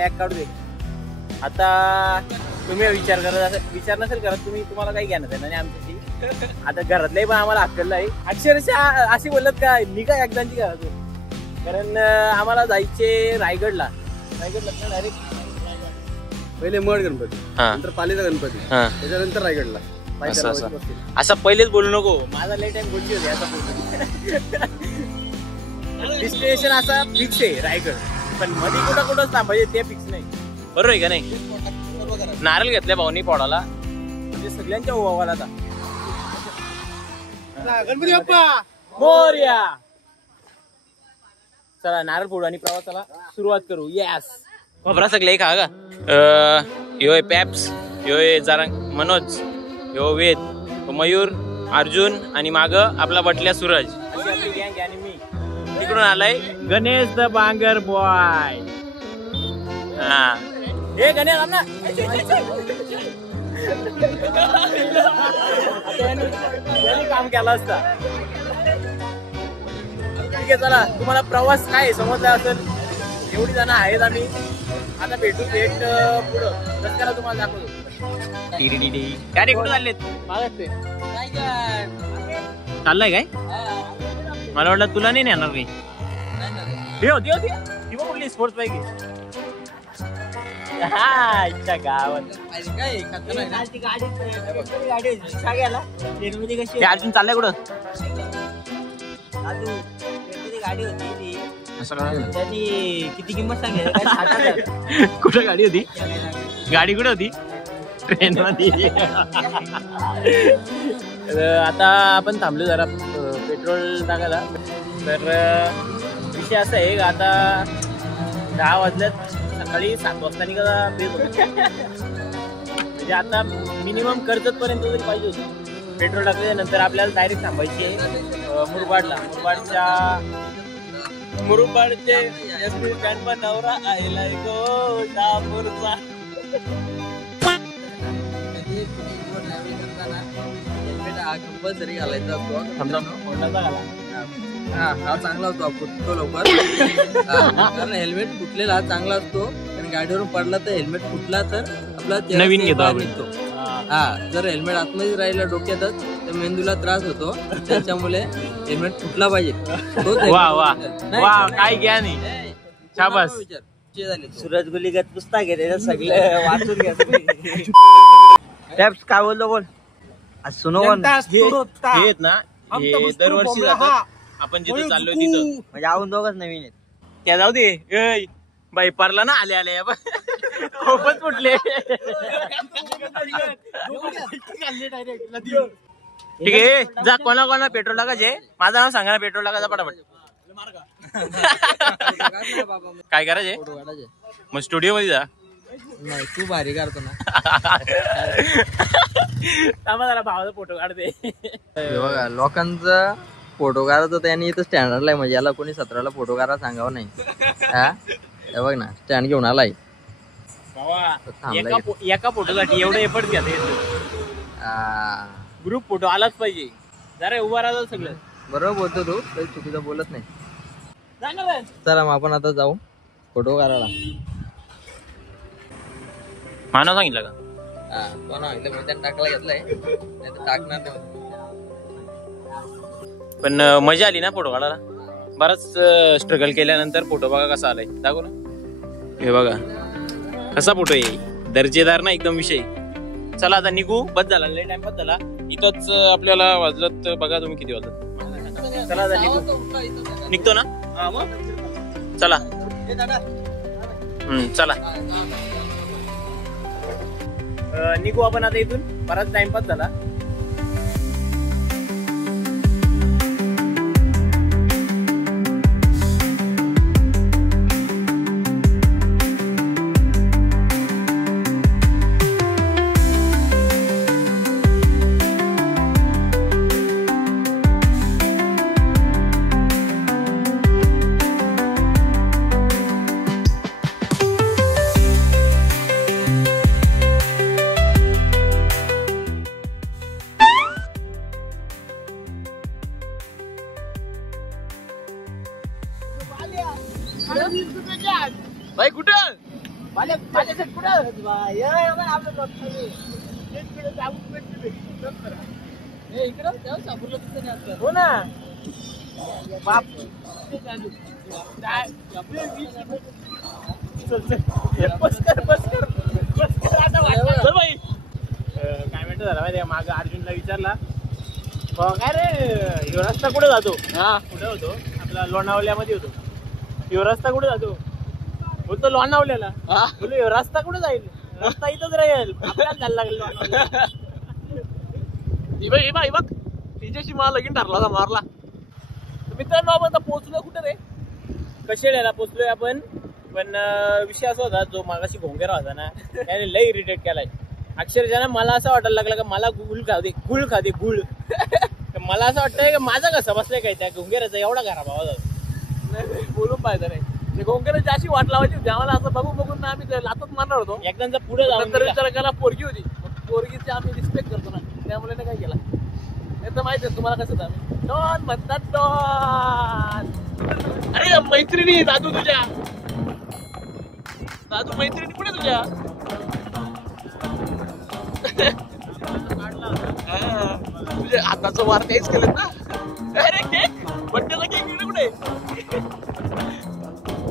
Pack काढू दे. आता तुम्ही विचार नसेल करत तुम्ही, तुम्हाला काही घेणं आहे ना आमच्याशी. आता घरातले पण आम्हाला हक्कल आहे. अक्षरशः अशी बोलत का निघा एकदाची घरातून, कारण आम्हाला जायचे रायगडला डायरेक्ट. पहिले मड गणपती, नंतर पालीचा गणपती, त्याच्यानंतर रायगडला. असं पहिलेच बोलू नको, माझा लेट टाइम बोलली होती. आता डेस्टिनेशन असा फिक्स आहे रायगड, पण मध्ये कुठं थांबायचे ते फिक्स नाही. बरोबर आहे का नाही? नारळ घेतल्या भाऊनी पोडाला, म्हणजे सगळ्यांच्या ओवाला आता. गणपती बाप्पा मोरया. चला नारळ फोडू आणि प्रवासाला सुरुवात करू. यस खबरा सगळे खा का. यो पॅप्स, यो जारंग मनोज, यो वेद, मयूर, अर्जुन आणि माग आपला बटल्या सूरज. अशी आपली गँग. आणि मी तिकडून आलाय गणेश द बांगर बॉय. हा हे गणेश ना काम केला असता. ठीक आहे चला, तुम्हाला प्रवास काय समजला असेल. एवढी जण आहेत आम्ही. आता भेट पुढं रस्त्याला तुम्हाला दाखवतो. गाडी कुठं चाललेत? चाललाय काय? मला वाटलं तुला नाही नेणार काही. कुठली स्पोर्ट्स बाईक हा इच्छा गावात अजून चाललंय कुठं? गाडी होती त्यांनी किती किंमत सांगितली? कुठं गाडी होती? गाडी कुठे होती? ट्रेन मध्ये. आता आपण थांबलो जरा पेट्रोल टाकायला. तर विषय असा आहे का आता 10 वाजल्यात, सकाळी 7 वाजता निघाला बेस होतो. म्हणजे आता मिनिमम कर्जत पर्यंत तरी पाहिजे होती. पेट्रोल टाकल्यानंतर आपल्याला डायरेक्ट थांबायची आहे मुरबाडला. मुरबाडचे नवरा आयलाय गो शापूरचा. कंपल्सरी घालायचा असतो. हा चांगला असतो, फुटतो लवकर. कारण हेल्मेट फुटलेला हा चांगला असतो. आणि गाडीवरून पडला तर हेल्मेट फुटला तर आपला नवीन घेतो. हा जर हेल्मेट आतमध्ये राहिला डोक्यातच तर मेंदूला त्रास होतो. त्याच्यामुळे हेल्मेट फुटला पाहिजे. काय घ्या नाही. शाबास. सूरज गुलीगत पुस्तक घेते सगळं वाचून घ्या. टॅप्स काय बोलतो बोल. सुनो हे ना हे दरवर्षी जातात. आपण जिथे चाललोय तिथं म्हणजे आपण दोघच नवीन आहेत. त्या जाऊ दे बाई पारला ना आले आले खूपच फुटले. ठीक आहे जा. कोणा पेट्रोल टाकायचे माझं नाव सांगा ना. पेट्रोल टाकायचा पटापट. काय करायचे मग स्टुडिओ मध्ये जा. नाही तू भारी करतो ना. जरा भावाचा फोटो काढते. बघा लोकांचा फोटो काढायचा त्यांनी इथं स्टँडर्डला आहे. म्हणजे याला कोणी 17ला फोटो काढा सांगावं नाही. हा बघ ना स्टँड घेऊन आलाय. एका फोटोसाठी एवढं एफर्ट घ्या. ग्रुप फोटो आलाच पाहिजे. जरा उभा राहा सगळं. बरोबर बोलतो तू, काही चुकीचं बोलत नाही. चला मग आपण आता जाऊ फोटो काढायला. मानव सांगितलं का? टाकला घेतलाय नाही तर टाकणार. पण मजा आली ना फोटो काढायला. बराच स्ट्रगल केल्यानंतर फोटो बघा कसा आलाय. दाखव ना. हे बघा कसा फोटो आहे. दर्जेदार ना एकदम विषय. चला आता निघू. बस झाला लय टाइम बस झाला. इथंच आपल्याला वाजलत बघा तुम्ही किती वाजत. चला आता निघू. निघतो ना चला. चला निघू आपण आता इथून. बराच टाइमपास झाला. भाई कुठं हो ना बाप काय म्हणतो झाला माहिती मागं अर्जुनला विचारला काय रे ह्यो रस्ता कुठे जातो कुठे होतो आपला लोणावल्यामध्ये होतो ह्यो रस्ता कुठे जातो बोलतो लोणावल्याला बोललो ह्यो रस्ता कुठे जाईल रस्ता इथंच राहील आपल्याला जायला लागेल बघ तिच्याशी मला लगीन ठरला मारला मित्रांनो आपण आता पोहोचलो कुठे रे कशेड्याला पोहोचलोय आपण पण विषय असा होता जो मागाशी घोंगेरा होता ना त्याने लय इरिटेट केलाय अक्षरशः मला असं वाटायला लागलं का मला गुळ खाते गुळ मला असं वाटतंय का माझा कसा बसलाय काय त्या घोंगेराचा एवढा घरा भावा नाही बोलून पाहिजे नाही ते घोंगेराची अशी वाट लावायची होती आम्हाला असं बघून ना आम्ही लातच मारणार होतो एकदा पुढे जाऊन विचार केला पोरगी होती पोरगीची आम्ही रिस्पेक्ट करतो ना त्यामुळे काय केला हे तर माहिती आहे तुम्हाला कसं आम्ही डॉन म्हणतात डॉन अरे मैत्रिणी दादू मैत्रिणी कुठे तुझ्या तुझ्या हाताचं वार काहीच केलं ना अरे केक बड्डेला केक कुठे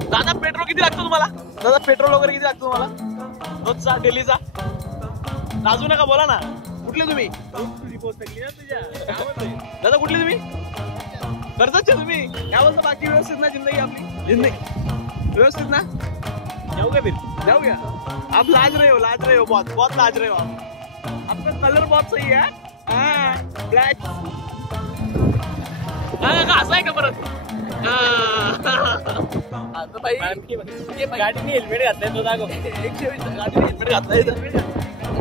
दादा पेट्रोल किती लागतो तुम्हाला दादा पेट्रोल वगैरे किती लागतो तुम्हाला रोजचा डेलीचा लाजू नका बोला ना कुठले तुम्ही दादा कुठले तुम्ही कर्जतचे तुम्ही काय बोलता बाकी व्यवस्थित ना जिंदगी आपली जिंदगी व्यवस्थित ना जाऊ क्या फिर जाऊ क्या आप लाज रहे हो बहुत लाज रहे हो आप आपका कलर बहुत सही है ब्लैक असं आहे का परत गाडीने हेल्मेट घातलाय तो दाखव 120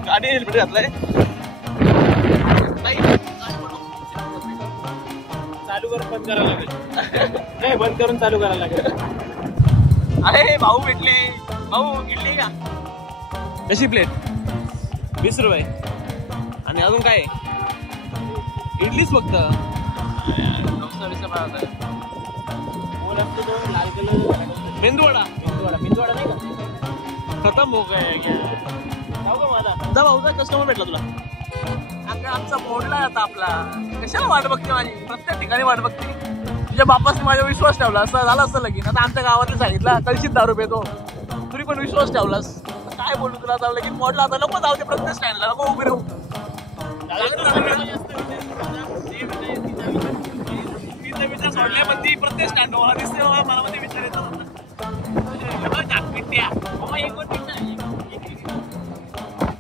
गाडीने हेल्मेट घातलाय चालू करून बंद करायला लागेल नाही बंद करून चालू करायला लागेल अरे भाऊ भेटले भाऊ इडली का कशी प्लेट 20 रुपये आणि अजून काय इडलीच फक्त लाल कलर मेंदूवडा नाही का खतम हो गया क्या जाऊ का माझा जा भाऊचा कस्टमर भेटला तुला आमचा मोडला आता आपला कशाला वाट बघते माझी प्रत्येक ठिकाणी वाट बघते तुझ्या बापासने माझ्यावर विश्वास ठेवला असं झालं असतं लगीन आता आमच्या गावातले सांगितलं कळशीत दारू पेतो तुरी पण विश्वास ठेवलास काय बोलू तुला आता लगीन मोडला आता नको जाऊ दे प्रत्येक स्टँडला नको उभी राहू सोडल्या पण ती प्रत्येक स्टँड मला दिसते मला मध्ये विचार येतात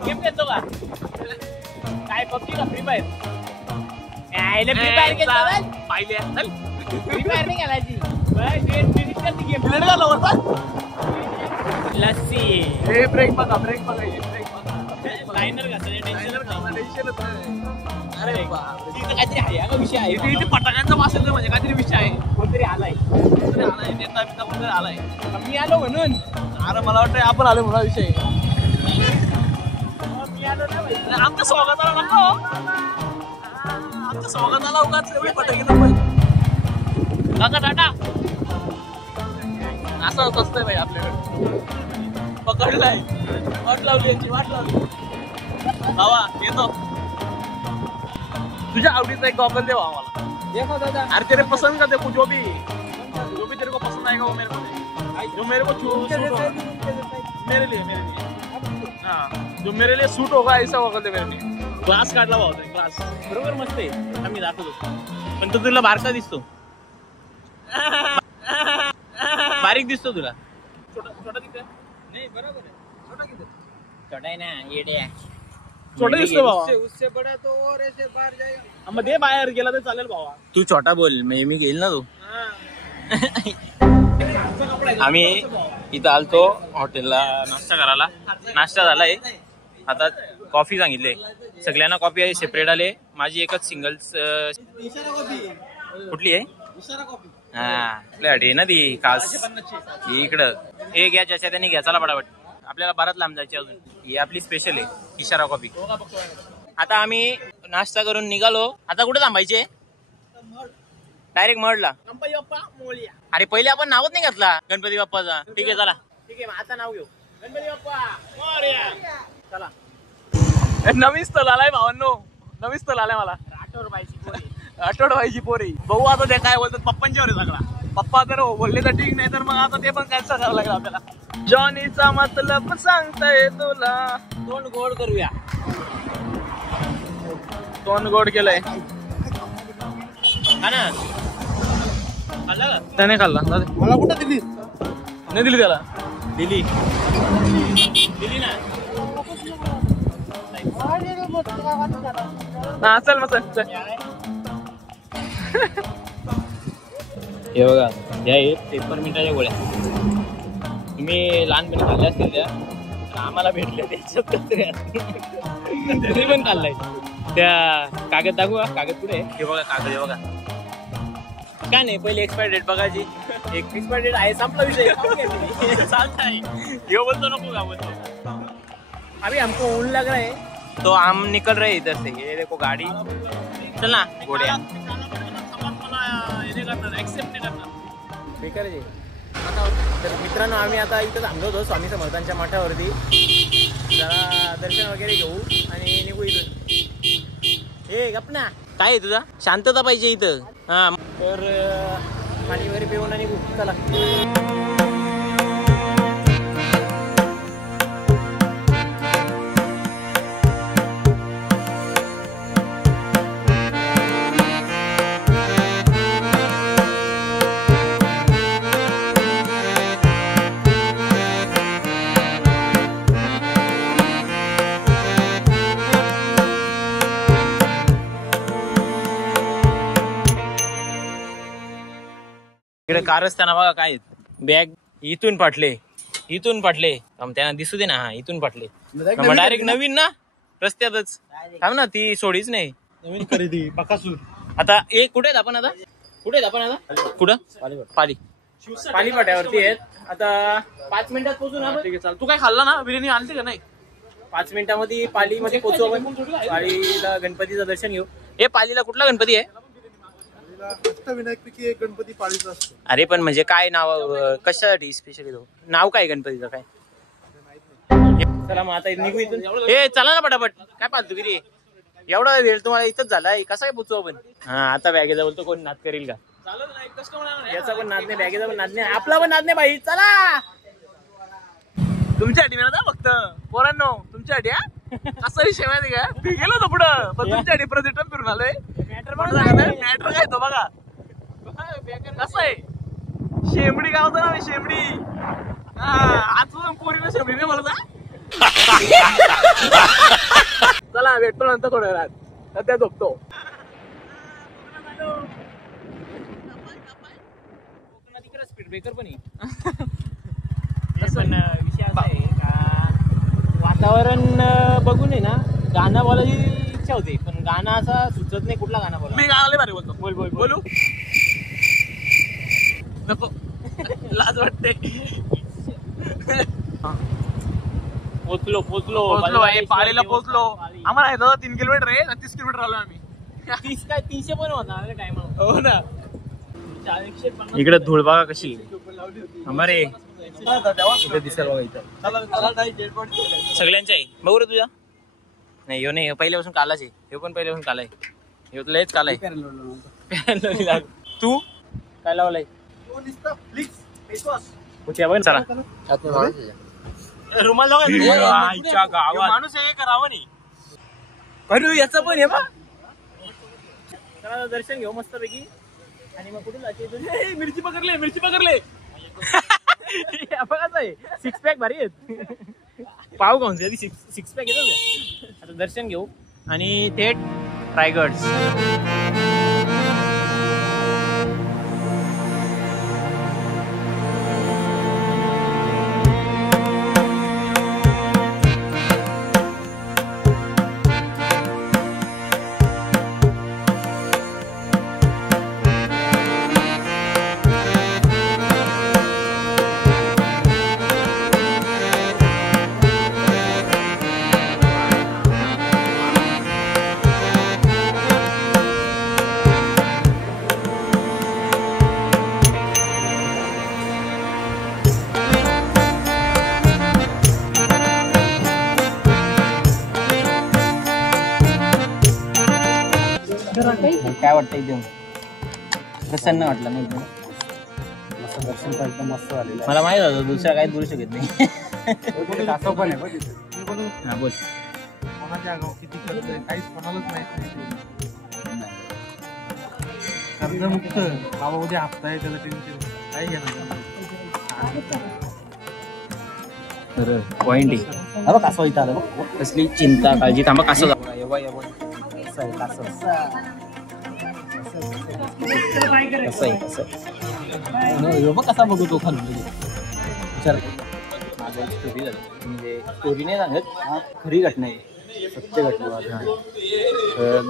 गेम घेतो का काय पबजी का फ्री फायर फ्री फायर पाहिले फ्री फायर नाही खेळायची लस्सी ब्रेक बघा लायनर टेन्शनच अरे काहीतरी आहे का विषय आहे इथे पटाकांचा वासेल म्हणजे काहीतरी विषय आहे कोणतरी आलाय नेता बिता कोणतरी आलाय मी आलो म्हणून अरे मला वाटतं आपण आलो म्हणून विषय मी आलो ना आमच्या स्वागताला नको आमच्या स्वागताला उगाच एवढी पटाकी नको काका टाटा असं असतंय भाई आपल्याकडे पकडलाय वाट लावली याची वाट लावली भावा येतो तुझ्या आवडीचा एक गॉगल दे आम्हाला देखो दादा अरे तेरे पसंद का देखो जो भी तेरे को पसंद आएगा वो मेरे को दे जो मेरे को मेरे लिए हाँ जो मेरे लिए सूट होगा ऐसा गॉगल दे मेरे लिए ग्लास काढला भाऊ ग्लास बरोबर मस्त आहे आम्ही दाखवतो पण तो तुला बारका दिसतो बारीक दिसतो तुला छोटा दिसतो नाही बरोबर आहे छोटा आहे ना येडे छोटा दिसतो भावा उससे बडा तो और ऐसे बाहर जाएगा मग दे बाहेर गेला तर चालेल भावा तू छोटा बोल मी घेईल ना तू आम्ही इथं आलतो हॉटेलला नाश्ता करायला नाश्ता झालाय आता कॉफी सांगितले सगळ्यांना कॉफी आहे सेपरेट आले माझी एकच सिंगल कुठली आहे हा आपल्यासाठी ना ती खास इकडं हे घ्या ज्याच्या त्याने घ्या चला पटापट आपल्याला बराच लांब जायचे अजून ही आपली स्पेशल आहे इशारा कॉफी आता आम्ही नाश्ता करून निघालो आता कुठे थांबायचे डायरेक्ट मडला गणपती बाप्पा मोरया अरे पहिले आपण नावच नाही घातला गणपती बाप्पाचा ठीक आहे चला ठीक आहे आता नाव घेऊ चला नवीन स्थळ आलाय भावांनो, नवीन स्थळ आलाय मला. आठवडवायची पोरी भाऊ. आता ते काय बोलतात पप्पांच्यावर आहे सगळा. पप्पा तर बोलले तर ठीक, नाही तर मग आता ते पण कॅन्सल करावं लागलं आपल्याला. जॉनीचा मतलब सांगताय तुला. तोंड गोड करूया. तोंड गोड केलंय. हा ना, खाल्ला का? त्याने खाल्ला. मला कुठं दिली? नाही दिली त्याला. दिली ना. हा चल मग चल. हे बघा, ह्या आहेत पेपरमिंटाच्या गोळ्या. तुम्ही लहानपणी खाल्ल्या असतील त्या, आम्हाला भेटल्या त्याच्यात तुम्ही पण खाल्लाय. त्या कागद दाखवू का? कागद कुठे आहे? हे बघा कागद. हे बघा काय नाही, पहिले एक्सपायरी डेट बघायची. एक एक्सपायरी डेट आहे, संपला विषय. चालता ये बोलतो नको का बोलतो. अभी हमको ऊन लग रहा है तो हम निकल रहे इधर से. ये देखो गाड़ी. चल ना घोड्या. बेकार आहे. तर मित्रांनो, आम्ही आता इथं थांबलो होतो स्वामी समर्थांच्या मठावरती. जरा दर्शन वगैरे घेऊ आणि निघू इथून. हे गप ना. काय आहे तुझा? शांतता पाहिजे इथं. हा तर पाणी वगैरे पिऊन आणि निघू. चला. इकडे कारस्थाना बघा काय बॅग इथून फाटले. त्यांना दिसू दे ना. हा इथून फाटले. डायरेक्ट नवीन ना रस्त्यातच. थांब ना, ती सोडीच नाही. नवीन खरेदी बकासूर. आता एक कुठे आहेत आपण आता? कुठं? पाली फाट्यावरती आहेत. आता 5 मिनिटात पोहोचू ना. ठीक आहे चाल. तू काय खाल्ला ना? बिर्याणी आणते का नाही? 5 मिनिटांमध्ये पालीमध्ये पोहोचू आपण. पालीला गणपतीचं दर्शन घेऊ. हे पालीला कुठला गणपती आहे? अष्टविनायक पैकी एक गणपती पाळीचा असतो. अरे पण म्हणजे काय नाव, कशासाठी स्पेशली तो नाव काय गणपतीचं काय? चला मग आता निघू इथून. हे चला ना पटापट. काय पाहतो किती एवढा वेळ तुम्हाला इथंच झालाय. कसा काय पोचू आपण? हा आता बॅगेजवळ तो कोण नाद करील का? याचा पण नाद नाही, बॅगेचा पण नाद नाही, आपला पण नाद नाही भाई. चला तुमच्यासाठी ना फक्त पोरांनो, तुमच्यासाठी. असा विषय माहिती का? मी गेलो होतो पुढं, पण तुमच्यासाठी प्रोजेक्टर फिरून आलोय. मॅटर काय तो बघा कसं आहे. शेंबडी गावचं नाव आहे, शेंबडी. आज पोरीला शेंबडी नाही म्हणत. चला भेटतो नंतर थोड्या वेळात. सध्या झोपतो. स्पीड ब्रेकर पण विषय असा आहे का, वातावरण बघून आहे ना गाणं बोलायची इच्छा होते, पण गाणं असा सुचत नाही कुठला गाणं बोला. मी गाणं भारी बोलतो. बोलू नको. लाज वाटते. पोचलो पाळीला पोचलो. आम्हाला येतो 3 किलोमीटर आहे. 30 किलोमीटर आलो आम्ही. 30 काय 300 पण होणार टाइम. हो ना. इकडे धूळ बघा कशी हमारे इथं दिसेल बघा. इथं सगळ्यांच्या आहे. बघू रे तुझ्या. नाही ह्यो नाही, पहिल्यापासून कालाच आहे. ह्यो पण पहिल्यापासून काला आहे. ह्यो लयच काला आहे. तू काय लावलाय? चला रुमाल गावात माणूस हे करावं नाही. अरे याचं पण हे बा. चला दर्शन घेऊ मस्त पैकी आणि मग कुठे जायचे? मिरची पकडले. बघाच आहे. 6 पॅक भारी आहेत. पाव खाऊन 6 पॅक येतो. आता दर्शन घेऊ आणि थेट रायगड. काय वाटतं एकदम प्रसन्न वाटलं नाही एकदम मस्त दर्शन पण एकदम मस्त झालेलं मला माहित होतं दुसरा काही बोलू शकत नाही आहे. कासव पण आहे बघ तिथे. हा बोल कोणाच्या आगाव किती खर्च आहे काहीच कोणालाच माहित नाही कर्जमुक्त बाबा उद्या हप्ता आहे त्याला टेन्शन काही घेणार पॉइंट आहे हा बघ कासव इथं आलं बघ कसली चिंता काळजी थांबा कासव कसं आहे कासव कसं आहे कसं बघ कसा बघतो खाली विचार माझं एक स्टोरी झाली म्हणजे स्टोरी नाही सांगत खरी घटना आहे सत्य घटना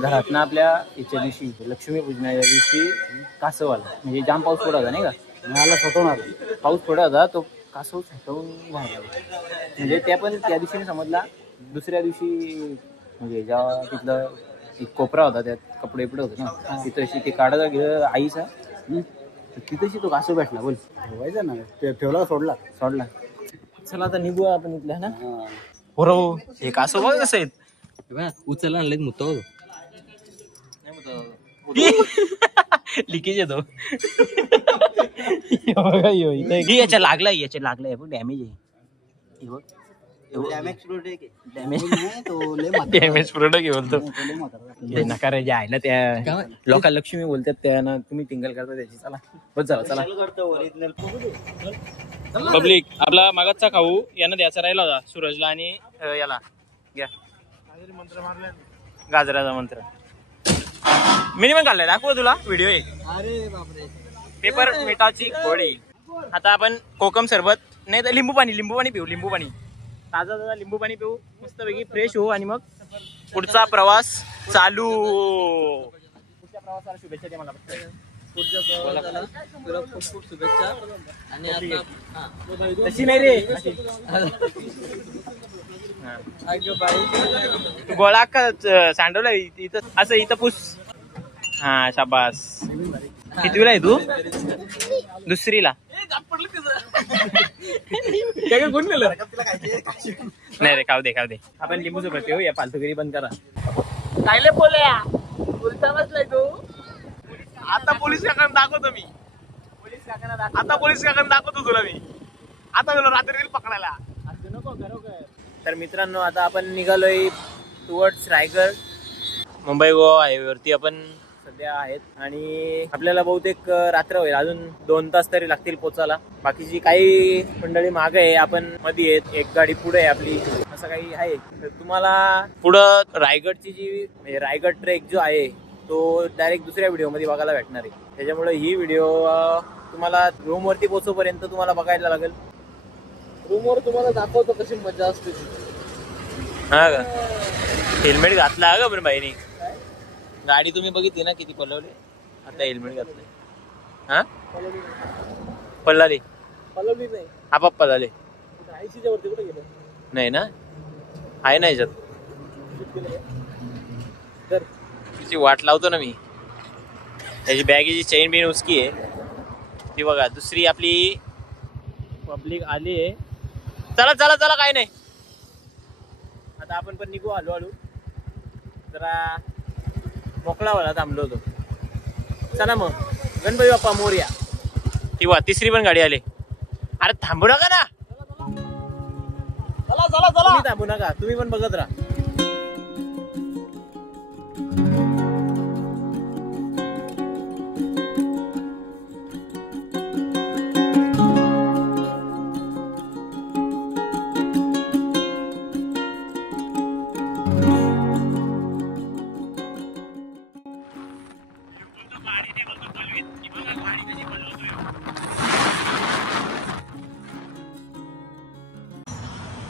घरातनं आपल्या याच्या दिवशी लक्ष्मीपूजनाच्या दिवशी कासव आला म्हणजे जाम पाऊस पडा होता नाही का मला स्वतःहून आलं पाऊस पडा होता तो कासव साठवून बाहेर म्हणजे त्या पण त्या दिवशीने समजला दुसऱ्या दिवशी म्हणजे जेव्हा तिथलं एक कोपरा होता त्यात कपडे बिपडे होते ना तिथं अशी ते काढायला गेलं आईचा तिथंशी तो कासव भेटला बोल ठेवायचं ना ते ठेवला सोडला चला आता निघू आपण इथलं ना बरोबर हे कासव बघ कसं आहेत उचलला आणलेत मुत्ता होतो लिकेज येतो याच्या लागलाय डॅमेज आहे डॅमेज प्रोडक्ट बोलतो नका रे जायला त्या लोका लक्ष्मी बोलतात त्यांना तुम्ही टिंगल करता त्याची चला बस चला पब्लिक आपला मागचा खाऊ यांना द्यायचा राहिला होता सूरजला आणि याला घ्या मंत्र मारले गाजराचा मंत्र मिनिमम काढलाय दाखव तुला व्हिडिओ एक अरे बापरे पेपर मिठाची गोळी आता आपण कोकम सरबत नाही तर लिंबू पाणी पिऊ लिंबू पाणी ताजा लिंबू पाणी पिऊ मस्तपैकी फ्रेश होऊ आणि मग पुढचा प्रवास चालू पुढच्या प्रवासाला शुभेच्छा द्या मला पुढच्या प्रवासाला तुला खूप खूप शुभेच्छा आणि आता तशी नाही रे तू गोळा का सांडवला इथं असं इथं पुस हा शाबास कितवीला आहे तू दुसरीला नाही रे खाऊ दे आपण लिंबू सोबत येऊ या फालतूगिरी बंद करा कायले बोलया बोलता बसलाय तू आता पोलीस काकांना दाखवतो मी पोलीस काकांना दाखवतो तुला मी आता तुला रात्री पकडायला तर मित्रांनो आता आपण निघालोय टुवर्ड्स रायगड मुंबई गोवा हायवेवरती आपण सध्या आहेत आणि आपल्याला बहुतेक रात्र होईल अजून 2 तास तरी लागतील पोचायला बाकीची काही मंडळी मागे आहे आपण मध्ये आहेत एक गाडी पुढे आहे आपली असं काही आहे तर तुम्हाला पुढं रायगडची जी म्हणजे रायगड ट्रेक जो आहे तो डायरेक्ट दुसऱ्या व्हिडिओ मध्ये बघायला भेटणार आहे त्याच्यामुळे ही व्हिडिओ तुम्हाला रूम वरती पोहोचोपर्यंत तुम्हाला बघायला लागेल रूमवर तुम्हाला दाखवतो कशी मजा असते हा का हेल्मेट घातला का पण बाईनी गाडी तुम्ही बघितली ना किती पलवली आता हेल्मेट घातलंय हा पल्लाली नाही आपाप पळाले 80च्या वरती कुठे गेलं नाही ना आहे ना याच्यात तर तिची वाट लावतो ना मी त्याची बॅगेची चेन बिन उसकी आहे ती बघा दुसरी आपली पब्लिक आली आहे चला काय नाही आता आपण पण निघू हळूहळू जरा मोकळा व्हायला थांबलो होतो चला मग गणपती बाप्पा मोरया किंवा तिसरी पण गाडी आली अरे थांबू नका ना चला तुम्ही थांबू नका तुम्ही पण बघत राहा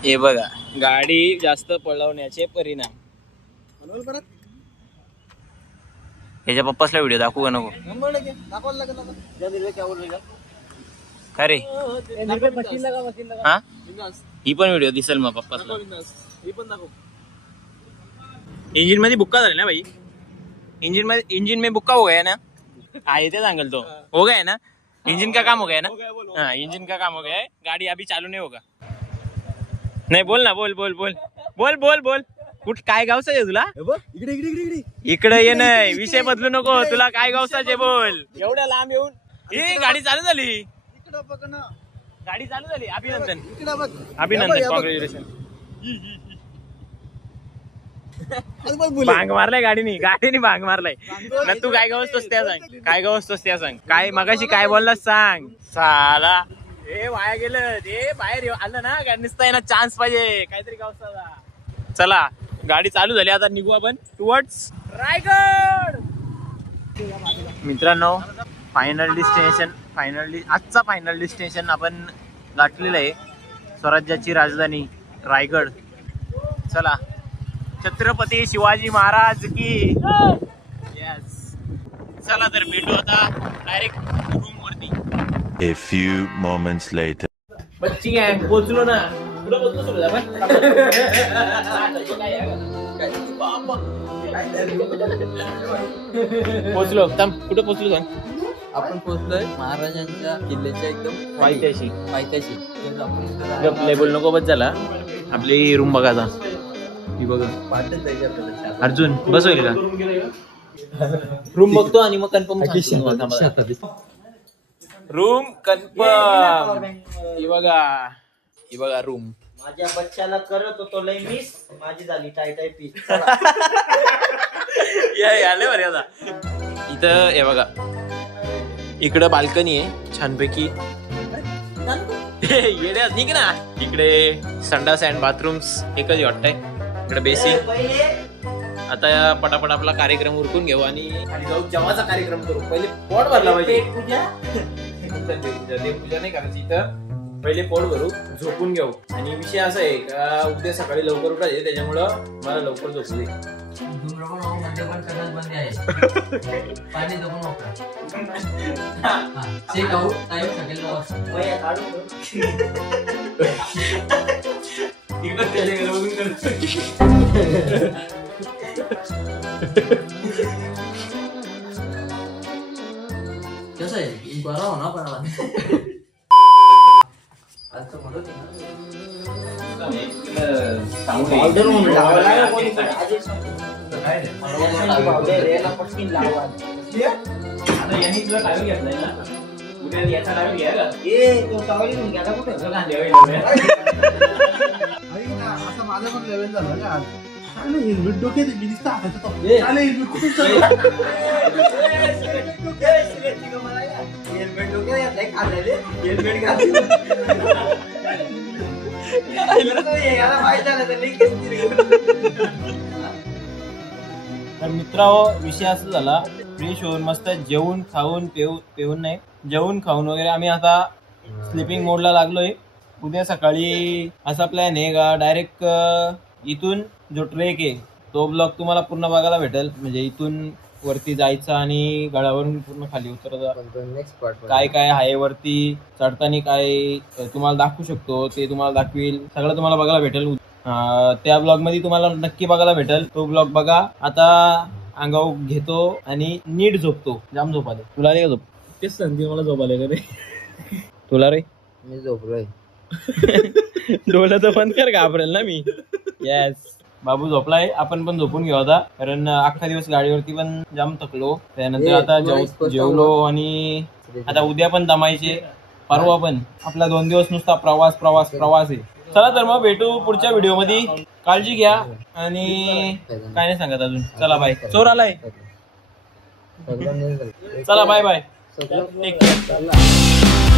हे बघा गाडी जास्त पळवण्याचे परिणाम ह्याच्या पप्पासला व्हिडिओ दाखवू का नको का रे हा ही पण व्हिडिओ दिसेल मग पप्पासला इंजिन मध्ये बुक्का झाले ना भाई इंजिन में बुक्का हो गया ना हाँ ये सांगल तो हो गया ना इंजन का काम हो गया ना हाँ इंजन का काम हो गया है गाड़ी अभी चालू नहीं होगा नहीं बोल ना बोल बोल बोल बोल बोल बोल कुठ काय गावचं आहे तुला? इकडे इकडे इकडे इकडे इकडे ये नाही, विषय बदलू नको. तुला काय गावसाचे बोल. एवढ्या लांब येऊन ही गाडी चालू झाली. इकडे बघ ना, गाडी चालू झाली. अभिनंदन इकडे बघ. अभिनंदन, कॉंग्रॅच्युलेशन. भांग मारलाय गाडीने भांग मारलाय ना. तू काय गावसतोस त्या सांग, काय गावसतोस त्या सांग. काय मगाशी काय बोललास सांग. साला हे वाया गेलं. ते बाहेर आलं ना, नुसता ना चान्स पाहिजे काहीतरी गावचा. चला गाडी चालू झाली, आता निघू आपण टुवर्ड्स रायगड. मित्रांनो, आजचा फायनल डेस्टिनेशन आपण गाठलेलं आहे. स्वराज्याची राजधानी रायगड. चला, छत्रपती शिवाजी महाराज की यस. चला तर भेटू आता डायरेक्ट रूम वरती. A few moments later. बच्ची काय पोचलो ना. कुठं पोचलो सुरू आपण? पोचलो. कुठं पोचलो सांग. आपण पोहोचलोय महाराजांच्या किल्ल्याच्या एकदम पायथ्याशी. पायथ्याशी. लेबल नको बस झाला. आपली रूम बघा आता. ही बघा वाटत जायचं आपल्याला. अर्जुन बस होईल का? रूम बघतो आणि मग कन्फर्म. Room confirm. ही बघा रूम. माझ्या बच्चाला करत होतो लय मिस, माझी झाली टाय टाय पीस. आले बरे आता. इथं हे बघा, इकडं बाल्कनी आहे छानपैकी. येड्यात निघ ना. इकडे संडास अँड बाथरूम्स एकच वाटतंय. इकडे बेसिक. आता पटापट आपला कार्यक्रम उरकून घेऊ आणि जाऊ जेवाचा कार्यक्रम करू. पहिले पोट भरला पाहिजे. देवपूजा नाही करायची इथं. पहिले पोट भरू, झोपून घेऊ. आणि विषय असा आहे का उद्या सकाळी लवकर उठायचे, त्याच्यामुळं मला लवकर झोपू दे. पाणी जपून वापरा. कसं आहे बरा हो ना. पण असं माझं पण लेवल झालं ना आज. हेल्मेट डोक्यात दिसतं हाताचं तो. हेल्मेट कुठे हेल्मेट डोक्यात घातलंय, खाल्लेले हेल्मेट घातलं. माहिती झालं तर तर मित्रांनो, विषय असं झाला, फ्रेश होऊन मस्त जेवून खाऊन पेऊन नाही, जेवून खाऊन वगैरे आम्ही आता स्लीपिंग मोडला लागलोय. उद्या सकाळी असा प्लॅन आहे का डायरेक्ट इथून जो ट्रेक आहे तो ब्लॉग तुम्हाला पूर्ण बघायला भेटेल. म्हणजे इथून वरती जायचं आणि गडावरून पूर्ण खाली उतरायचं. नेक्स्ट पार्ट काय काय आहे वरती चढताना काय तुम्हाला दाखवू शकतो ते तुम्हाला दाखवील. सगळं तुम्हाला बघायला भेटेल. त्या ब्लॉग मध्ये तुम्हाला नक्की बघायला भेटेल. तो ब्लॉग बघा. आता अंगावर घेतो आणि नीट झोपतो. जाम झोप आले. तुला रे का झोप? तेच सांगते मला झोप आले का रे. तुला रे? मी झोपलोय. डोळा तर बंद कर, घाबरेल ना मी. येस, बाबू झोपलाय. आपण पण झोपून घेऊ आता, कारण अख्खा दिवस गाडीवरती पण जाम थकलो. त्यानंतर आता जेवलो आणि आता उद्या पण दमायचे, परवा पण. आपला 2 दिवस नुसता प्रवास आहे. चला तर मग भेटू पुढच्या व्हिडिओ मध्ये. काळजी घ्या आणि काय नाही सांगत अजून. चला बाय. चोर आलाय. चला बाय बाय. Take care.